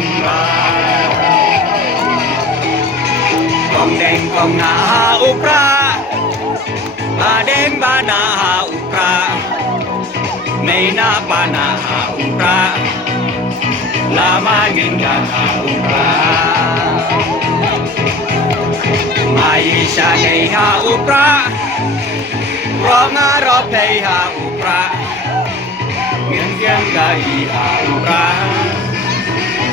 เป็นไรกองแดงกองหนาอุปราบาแดงบานาอุปราในนาปานาอุปราลามายิงยาอุปรามาอิชาในอุปรารองารอเพยอุปราเมียนเทียงกะอีอุปรา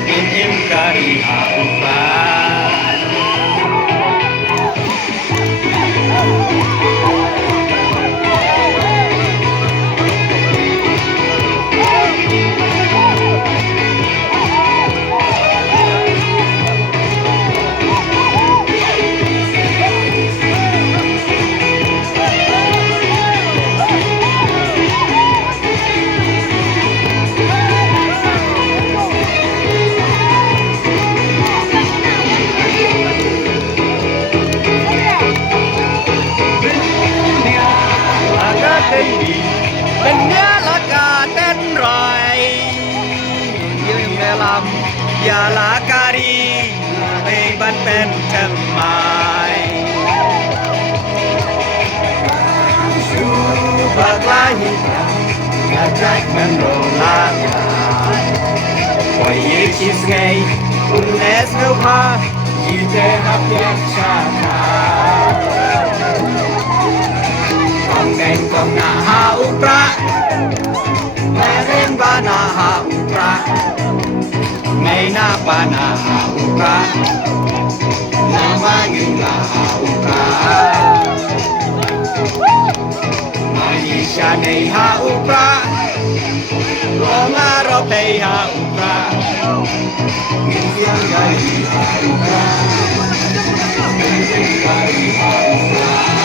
อินอิมกะอีอุปราเป็นเนื้อละกาเต้นรอยยืนแม่ลำอย่าลากาดีไปบันเป็นแค่ไม้ชูบากลาหินอยากได้เงินโดลาร์ปล่อยยืดชิสไงคุณเลสเกลพายืดเทหับยักชาตากองแดงกองหน้าอุปราแม่เร่งบานาอุปราในนาปานาอุปรานามายิงลาอุปรามาอิชาในอุปราโรงารอเพยอุปรามิเซียงไกอุปรามิเซียงไกอุปรา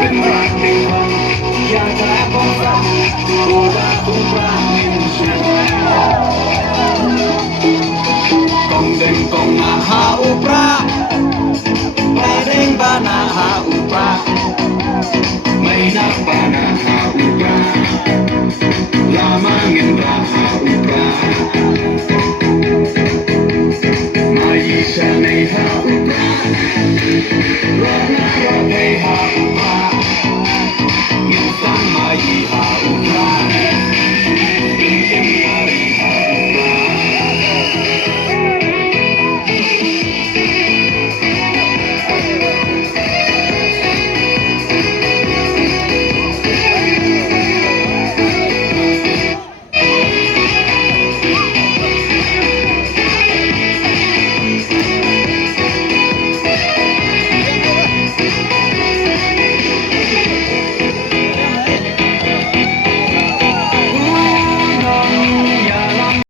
เป็นรักในวันอยากจะพบรักตัวรัก